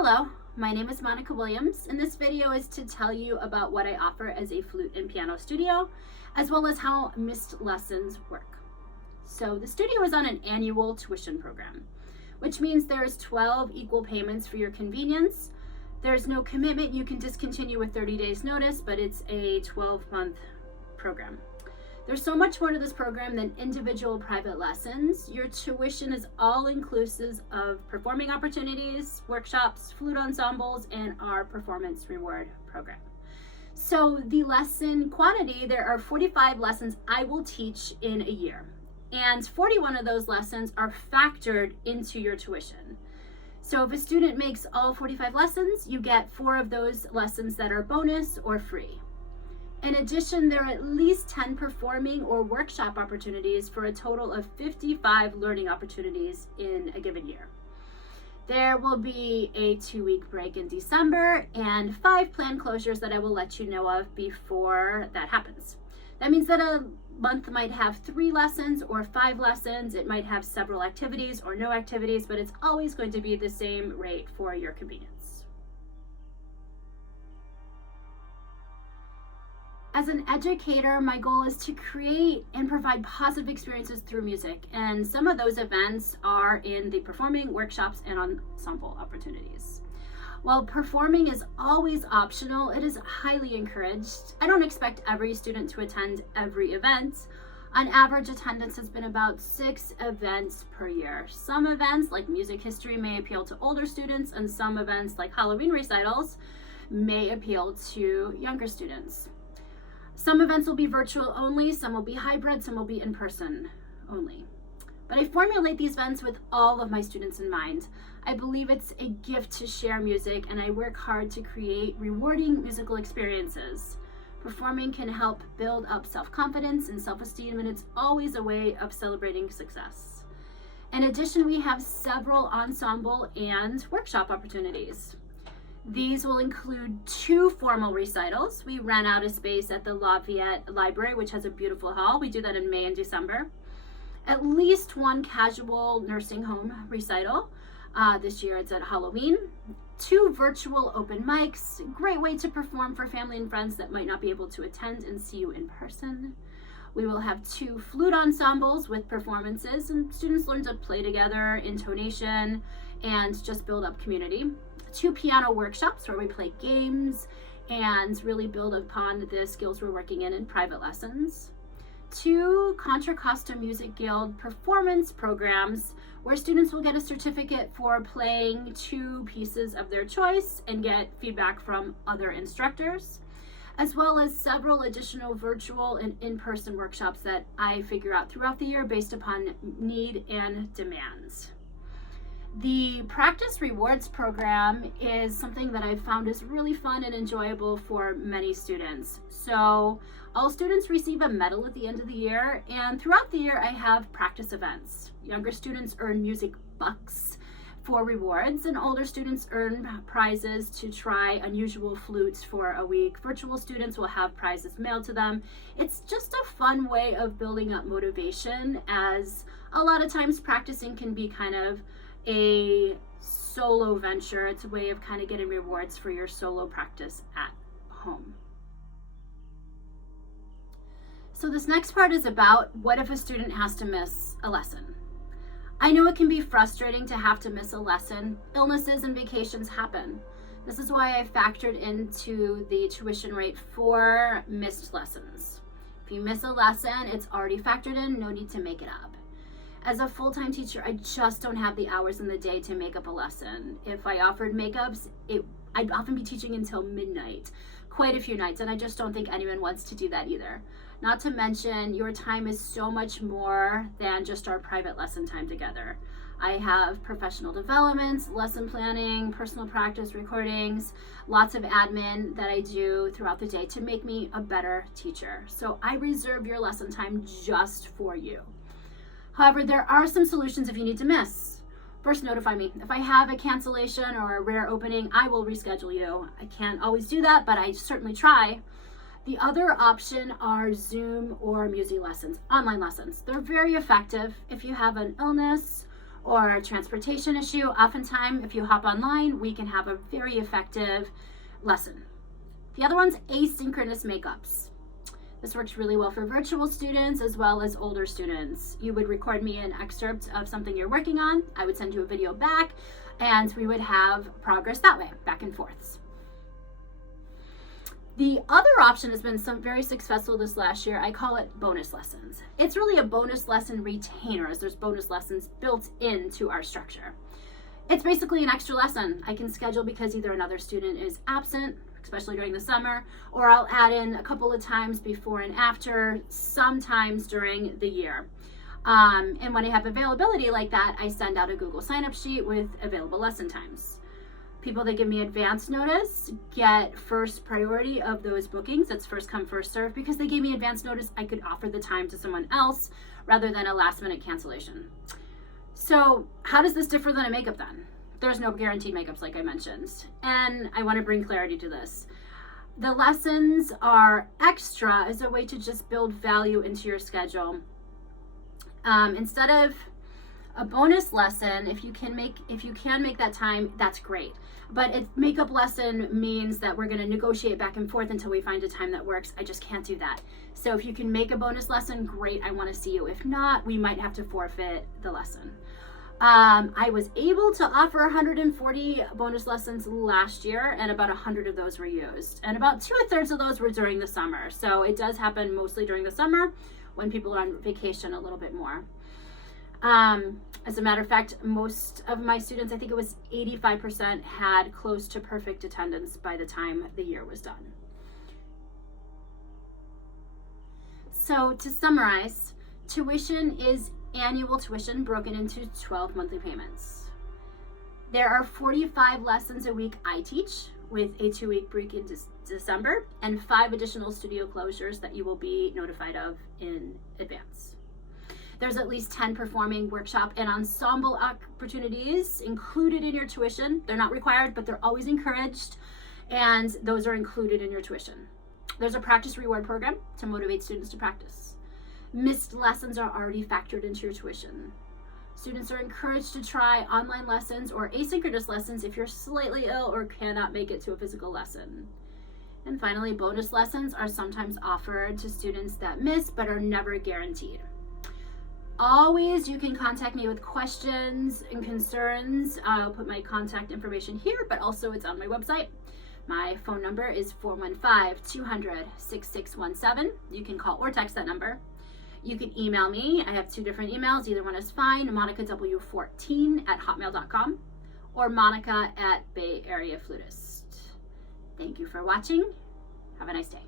Hello, my name is Monica Williams, and this video is to tell you about what I offer as a flute and piano studio, as well as how missed lessons work. So the studio is on an annual tuition program, which means there's 12 equal payments for your convenience. There's no commitment. You can discontinue with 30 days notice, but it's a 12-month program. There's so much more to this program than individual private lessons. Your tuition is all inclusive of performing opportunities, workshops, flute ensembles, and our performance reward program. So the lesson quantity, there are 45 lessons I will teach in a year, and 41 of those lessons are factored into your tuition. So if a student makes all 45 lessons, you get 4 of those lessons that are bonus or free. In addition, there are at least 10 performing or workshop opportunities for a total of 55 learning opportunities in a given year. There will be a 2-week break in December and 5 planned closures that I will let you know of before that happens. That means that a month might have 3 lessons or 5 lessons. It might have several activities or no activities, but it's always going to be the same rate for your convenience. As an educator, my goal is to create and provide positive experiences through music, and some of those events are in the performing, workshops, and ensemble opportunities. While performing is always optional, it is highly encouraged. I don't expect every student to attend every event. On average, attendance has been about 6 events per year. Some events, like music history, may appeal to older students, and some events, like Halloween recitals, may appeal to younger students. Some events will be virtual only, some will be hybrid, some will be in person only. But I formulate these events with all of my students in mind. I believe it's a gift to share music, and I work hard to create rewarding musical experiences. Performing can help build up self-confidence and self-esteem, and it's always a way of celebrating success. In addition, we have several ensemble and workshop opportunities. These will include 2 formal recitals. We rent out a space at the Lafayette Library, which has a beautiful hall. We do that in May and December. At least 1 casual nursing home recital. This year it's at Halloween. 2 virtual open mics. Great way to perform for family and friends that might not be able to attend and see you in person. We will have 2 flute ensembles with performances, and students learn to play together, intonation, and just build up community. 2 piano workshops where we play games and really build upon the skills we're working in private lessons. 2 Contra Costa Music Guild performance programs where students will get a certificate for playing 2 pieces of their choice and get feedback from other instructors, as well as several additional virtual and in-person workshops that I figure out throughout the year based upon need and demands. The Practice Rewards program is something that I've found is really fun and enjoyable for many students. So all students receive a medal at the end of the year, and throughout the year I have practice events. Younger students earn music bucks for rewards, and older students earn prizes to try unusual flutes for a week. Virtual students will have prizes mailed to them. It's just a fun way of building up motivation, as a lot of times practicing can be kind of a solo venture. It's a way of kind of getting rewards for your solo practice at home. So this next part is about what if a student has to miss a lesson. I know it can be frustrating to have to miss a lesson. Illnesses and vacations happen. This is why I factored into the tuition rate for missed lessons. If you miss a lesson, it's already factored in, no need to make it up. As a full-time teacher, I just don't have the hours in the day to make up a lesson. If I offered makeups, I'd often be teaching until midnight, quite a few nights, and I just don't think anyone wants to do that either. Not to mention, your time is so much more than just our private lesson time together. I have professional developments, lesson planning, personal practice recordings, lots of admin that I do throughout the day to make me a better teacher. So I reserve your lesson time just for you. However, there are some solutions if you need to miss. First, notify me. If I have a cancellation or a rare opening, I will reschedule you. I can't always do that, but I certainly try. The other option are Zoom or Musi lessons, online lessons. They're very effective if you have an illness or a transportation issue, oftentimes if you hop online, we can have a very effective lesson. The other one's asynchronous makeups. This works really well for virtual students as well as older students. You would record me an excerpt of something you're working on. I would send you a video back, and we would have progress that way, back and forths. The other option has been very successful this last year. I call it bonus lessons. It's really a bonus lesson retainer, as there's bonus lessons built into our structure. It's basically an extra lesson I can schedule because either another student is absent, especially during the summer, or I'll add in a couple of times before and after, sometimes during the year. And when I have availability like that, I send out a Google sign-up sheet with available lesson times. People that give me advance notice get first priority of those bookings. That's first come, first serve. Because they gave me advance notice, I could offer the time to someone else rather than a last minute cancellation. So how does this differ than a makeup then? There's no guaranteed makeups, like I mentioned. And I want to bring clarity to this. The lessons are extra as a way to just build value into your schedule. Instead of a bonus lesson, if you can make that time, that's great. But a makeup lesson means that we're going to negotiate back and forth until we find a time that works. I just can't do that. So if you can make a bonus lesson, great, I want to see you. If not, we might have to forfeit the lesson. I was able to offer 140 bonus lessons last year, and about 100 of those were used. And about 2/3 of those were during the summer. So it does happen mostly during the summer when people are on vacation a little bit more. As a matter of fact, most of my students, I think it was 85%, had close to perfect attendance by the time the year was done. So to summarize, tuition is annual tuition broken into 12 monthly payments. There are 45 lessons a week I teach, with a 2-week break in December, and 5 additional studio closures that you will be notified of in advance. There's at least 10 performing workshop and ensemble opportunities included in your tuition. They're not required, but they're always encouraged, and those are included in your tuition. There's a practice reward program to motivate students to practice. Missed lessons are already factored into your tuition. Students are encouraged to try online lessons or asynchronous lessons if you're slightly ill or cannot make it to a physical lesson. And finally, bonus lessons are sometimes offered to students that miss but are never guaranteed. Always, you can contact me with questions and concerns. I'll put my contact information here, but also it's on my website. My phone number is 415-200-6617. You can call or text that number. You can email me. I have 2 different emails. Either one is fine, monicaw14@hotmail.com or monica@bayareaflutist. Thank you for watching. Have a nice day.